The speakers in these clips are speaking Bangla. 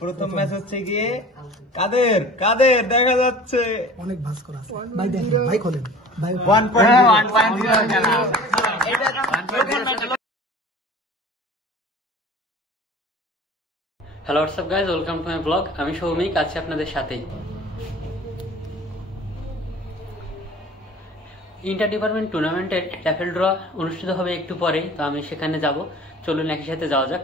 প্রথম ম্যাচ হচ্ছে গিয়ে কাদের কাদের দেখা যাচ্ছে অনেক ভাস্কর আছে ভাই দেখেন ভাই খোলেন ভাই 1.0 hello WhatsApp guys, welcome to my blog. আমি সৌমিক, আছি আপনাদের সাথেই। ইন্টার ডিপার্টমেন্ট টুর্নামেন্টের র্যাফেল ড্র অনুষ্ঠিত হবে একটু পরে, তো আমি সেখানে যাব। চলুন একই সাথে যাওয়া যাক।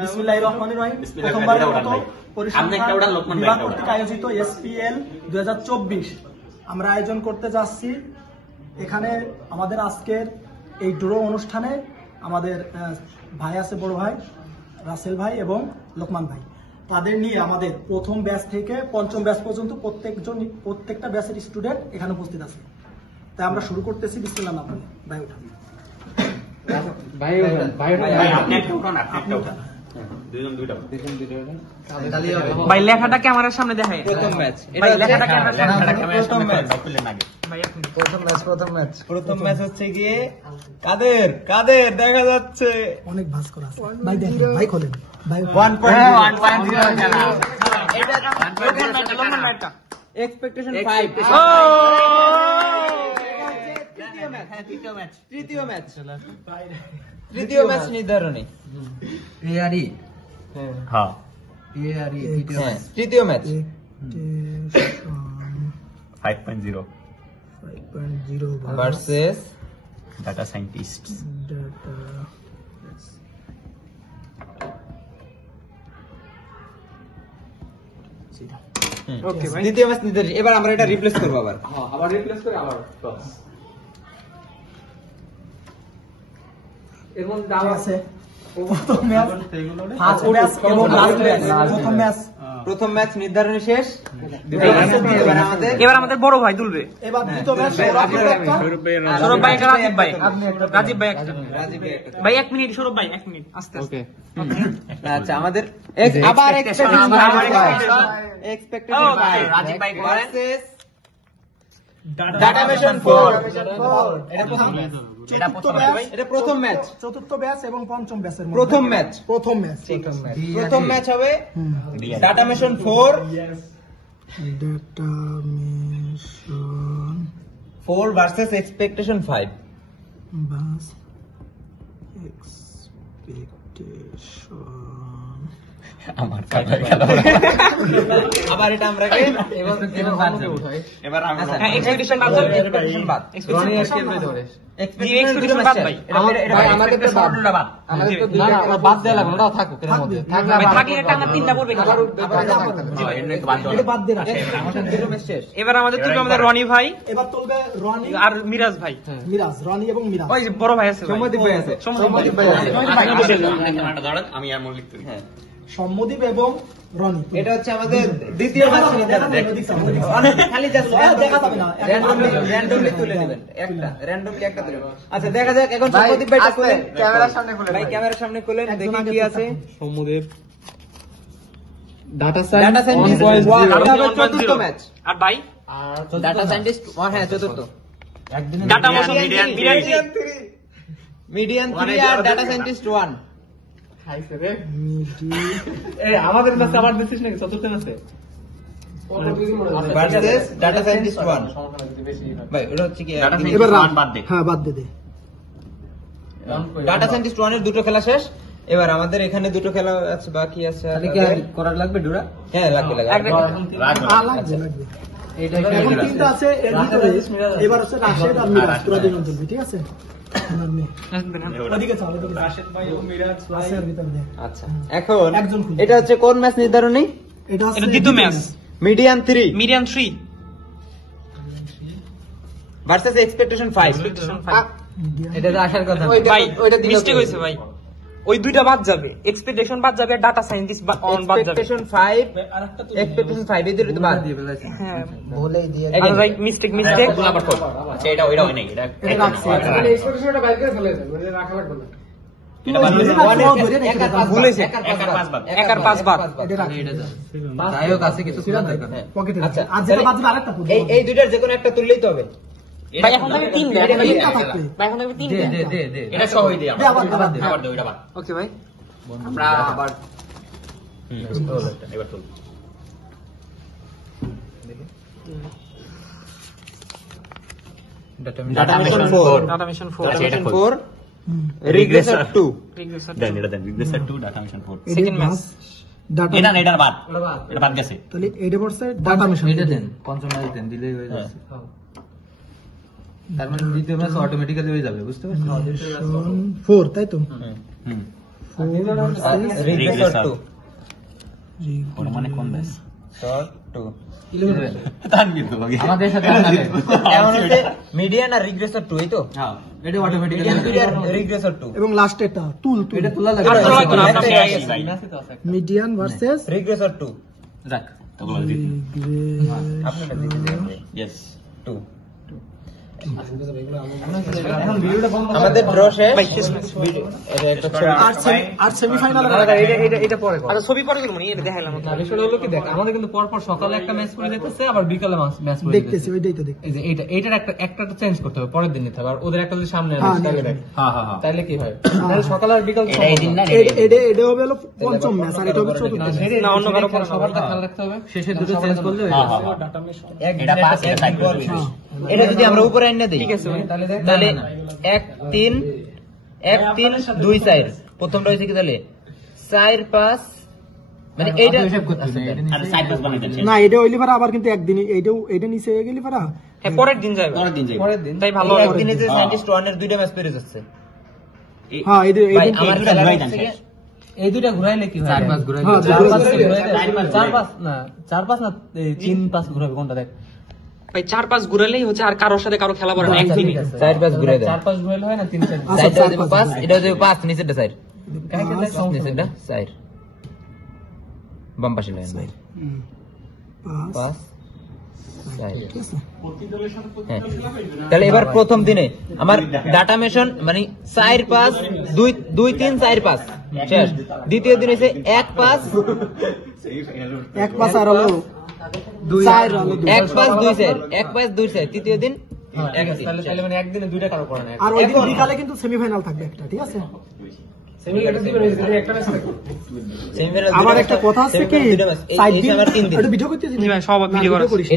বিসমিল্লাহির রহমানির রহিম। প্রথমবারের মতো বিভাগ কর্তৃক আয়োজিত এসপিএল 2024 আমরা আয়োজন করতে যাচ্ছি। এখানে আমাদের আজকের এই ড্র অনুষ্ঠানে আমাদের ভাই আছে, বড় ভাই রাসেল ভাই এবং লোকমান ভাই। তাদের নিয়ে আমাদের প্রথম ব্যাচ থেকে পঞ্চম ব্যাচ পর্যন্ত প্রত্যেকটা ব্যাচের স্টুডেন্ট এখানে উপস্থিত আছে। তাই আমরা শুরু করতেছি। বিসমিল্লাহ না বলে ভাই উঠান, ভাই লেখাটা ক্যামেরার সামনে দেখায়। প্রথম ম্যাচ প্রথম ম্যাচ হচ্ছে গিয়ে কাদের কাদের দেখা যাচ্ছে অনেক ভাস্কর আছে ভাই দেখেন ভাই খোলেন ভাই 1.0 এক্সপেকটেশন 5। তৃতীয় ম্যাচ নির্ধারণী। তৃতীয় ম্যাচ 5.0 ভার্সেস data scientists. দ্বিতীয় ম্যাচ নির্ধারণী। এবার আমরা এটা রিপ্লেস করবো আবার রিপ্লেস করে আবার টস। এর মধ্যে দাম আছে প্রথম ম্যাচ ফার্স্ট ম্যাচ এবং লাস্ট ম্যাচ। প্রথম ম্যাচ নির্ধারণী শেষ। এবার আমাদের বড় ভাই তুলবে। এবার দ্বিতীয় ম্যাচ সৌরভ ভাই একটা, রাজীব ভাই একটা। ভাই 1 মিনিট, সৌরভ ভাই 1 মিনিট আস্তে আস্তে। আচ্ছা, আমাদের আবার এক্সপেকটেশন রাজীব ভাই ভার্সেস ডাটা মিশন 4। এটা প্রথম ম্যাচ, চতুর্থ ব্যাচ এবং পঞ্চম ব্যাচের প্রথম ম্যাচ প্রথম ম্যাচ হবে ডাটা মিশন 4 ভার্সেস এক্সপেকটেশন 5। আমার কাকার খেলা আবার এটা আমরা এবার আমি হ্যাঁ এক্সপেকটেশন বাদ যাবে এক্সপেকটেশন বাদ এক্সপেকটেশন বাদ ভাই আমাদের তো বাদ আমাদের তো দুইটা বাদ দেওয়া লাগবে ওটাও থাকুক এর মধ্যে ভাই থাকলে একটা আমরা তিনটা পড়বে এটা বাদ দিয়ে রাখ। এবার আমাদের তুলবে আমাদের রনি ভাই এবার তুলবে রনি আর মিরাজ ভাই মিরাজ, রনি এবং মিরাজ। ওই যে বড় ভাই আছে সম্মতি ভাই আছে সম্মতি ভাই আমি আর মল্লিক তুই হ্যাঁ সম্মদীপ এবং রনি। এটা হচ্ছে আমাদের দ্বিতীয় ম্যাচ খালি জাস্ট দেখা যাবে না, র্যান্ডমলি তুলে নেবেন একটা র্যান্ডমলি একটা তুলে নেবেন। আচ্ছা দেখা যাক এখন সম্মদীপ ভাইটা খুলেন ক্যামেরার সামনে খুলেন ভাই ক্যামেরার সামনে খুলেন দেখি কি আছে সম্মদেব ডাটা সায়েন্টিস্ট চতুর্থ ম্যাচ আর ভাই ডাটা সায়েন্টিস্ট হ্যাঁ চতুর্থ ডাটা মোশন মিডিয়ান মিডিয়ান 3 আর ডাটা সায়েন্টিস্ট 1 আমাদের ম্যাচে আবার দিছিস নাকি চতুর্থ ম্যাচে? ভার্সেস ডাটা সায়েন্টিস্ট 1 ভাই এটা হচ্ছে কি এবার ওয়ান বাদ দে হ্যাঁ বাদ দে ডাটা সায়েন্টিস্ট 1 এর দুটো খেলা শেষ। এবার আমাদের এখানে দুটো খেলা আছে বাকি আছে তাহলে কি করার লাগবে ডুরা? হ্যাঁ লাগবে লাগবে এখন তিনটা আছে এর ভিতরে এবার হচ্ছে রাশেদ আর মিরাজ পুরো দিন চলবে, ঠিক আছে? ওদিকে চল, ওদিকে রাশেদ ভাই ও মিরাজ রাশেদ ভিতরে দে। আচ্ছা এখন একজন খুঁজে। এটা হচ্ছে কোন ম্যাচ নির্ধারণী? এটা হচ্ছে এটা দ্বিতীয় match median 3 median 3 versus expectation 5 এটা তো আসার কথা ভাই মিস্টেক হয়েছে ভাই ওই দুইটা বাদ যাবে এক্সপেকটেশন বাদ যাবে ডাটা সায়েন্টিস্ট বাদ যাবে এক্সপেকটেশন 5 এক্সপেকটেশন 5 এদের তো বাদ দিয়ে ফেলেছে হ্যাঁ বলেই দিয়ে আর ভাই মিস্টেক আবার কর আচ্ছা এটা ওইটা হয় নাই এটা এক্সপেকটেশনটা বাইরে করে ফেলে দেন মানে রাখা লাগবে না ভুলেছে এক আর পাঁচ বাদ এক আর পাঁচ বাদ যাইও কাছে কিছু খোলা দরকার পকেটে আচ্ছা আর যেটা বাদ দিবে আরেকটা খুঁজে। এই দুইটার যে কোনো একটা তুললেই তো হবে। ভাই এখন থেকে 3 দে তিনটা থাকবে। ভাই এখন থেকে 3 দে এটা সহই দিই দে আবার আবার দে। আবার দে ওইটা বাদ ওকে ভাই আমরা আবার এবার তুল ডাটা মিশন 4 ডাটা মিশন 4 আচ্ছা, এটা 4 রিগ্রেসর 2 দেন এটা দেন রিগ্রেসর 2 data mission 4 second match data এটা না এটা বাদ এটা বাদ গেছে তাহলে এইটা পড়ছে ডাটা মিশন। এটা দেন পঞ্চম ম্যাচ দেন দিলেই হয়ে যাচ্ছে তার মানে দ্বিতীয় ম্যাচ অটোমেটিক্যালি হয়ে যাবে বুঝতে পারছেন 4 তাই তো? হুম 4 রিগ্রেসর 2 ওর মানে কোন ব্যাস 2 তানভীর তো বাকি আমাদের সাথে এমন হচ্ছে মিডিয়ান আর রিগ্রেসর 2 এই তো হ্যাঁ এটা অটোমেটিক্যালি রিগ্রেসর 2 এবং লাস্ট এটা টুল এটা তোলা আর তো লাগবে না আপনার পেয়ে গেছে মিডিয়ান ভার্সেস রিগ্রেসর 2 যাক তো বলা দিই আপনারা দিতে ইয়েস 2 আমাদের ড্র শেষ ভাই শেষ ম্যাচ এটা একটা আর সেমিফাইনাল এটা পরে আচ্ছা ছবি পরে দিলাম এটা দেখাইলাম বিষয়টা হলো কি দেখ আমাদের কিন্তু পরপর সকালে একটা ম্যাচ করে যেতেছে আবার বিকালে ম্যাচ করে দেখতেছি ওইটাই তো দেখতেছি। এই যে এইটার একটা চেঞ্জ করতে হবে পরের দিন নিতে হবে আর ওদের একটা যদি সামনে হ্যাঁ, তাহলে নিয়ে দেখ হ্যাঁ হ্যাঁ হ্যাঁ তাহলে কি হয় তাহলে সকাল আর বিকাল এটা এই দিন না এটা হবে হলো পঞ্চম ম্যাচ আর এটা হবে চতুর্থ ম্যাচ। না অন্য কারো পরে সবার খেয়াল রাখতে হবে শেষে দুটো চেঞ্জ করলে হয়ে হ্যাঁ যাবে। এটা পাস এটা সাইড করে এটা যদি আমরা উপরে এনে দেই ঠিক আছে ভাই তাহলে দেখ তাহলে 1 3 2 4 প্রথমটা হইছে কি তাহলে 4 5 মানে এইটা হিসাব করতে হবে আর সাইড পাস বানিয়ে দেন না এটা হইলে পারা আবার কিন্তু একদিন এইটা নিচে হয়ে গেলি পারা হ্যাঁ পরের দিন যাবে পরের দিন যাই পরের দিন তাই ভালো ভালো হবে একদিনে যে সায়েন্টিস্ট 1 এর দুইটা ম্যাচ পেরে যাচ্ছে হ্যাঁ এই ভাই দিন আমার দুইটা খেলা ঘুরাই হচ্ছে দেন কি শেষ। এই দুইটা ঘুরাইলে কি হয় 4-5 ঘুরাইলে হ্যাঁ, 4-5 না 3-5 ঘুরাবে কোনটা দেখ ভাই 4-5 ঘুরালেই হচ্ছে আর কারোর সাথে কারো খেলা পড়ে না একদিনই 4 5 ঘুরে দেন 4-5 ঘুরাইলে হয় না 3-4 সাইডটা যদি 5 এটা যদি 5 নিচেরটা সাইড নিচেরটা সাইড বাম পাশে লাইন ভাই 5 সাইড হ্যাঁ তাহলে এবার প্রথম দিনে আমার ডাটা মেশন মানে 4 5 2 2 3 4 5 শেষ দ্বিতীয় দিন হইছে 1 5 এক পাস আর হলো 4 হলো 1 5 2 4 1 5 2 4 তৃতীয় দিন তাহলে মানে একদিনে দুইটা কারো পড়ে না আর ওই দিন বিকালে কিন্তু সেমিফাইনাল থাকবে একটা, ঠিক আছে? সেমিফাইনাল আমার একটা কথা আছে কি সাইড দিন আমার 3 দিন এটা ভিডিও করতেছি জি ভাই, সব ভিডিও করা আছে। করিস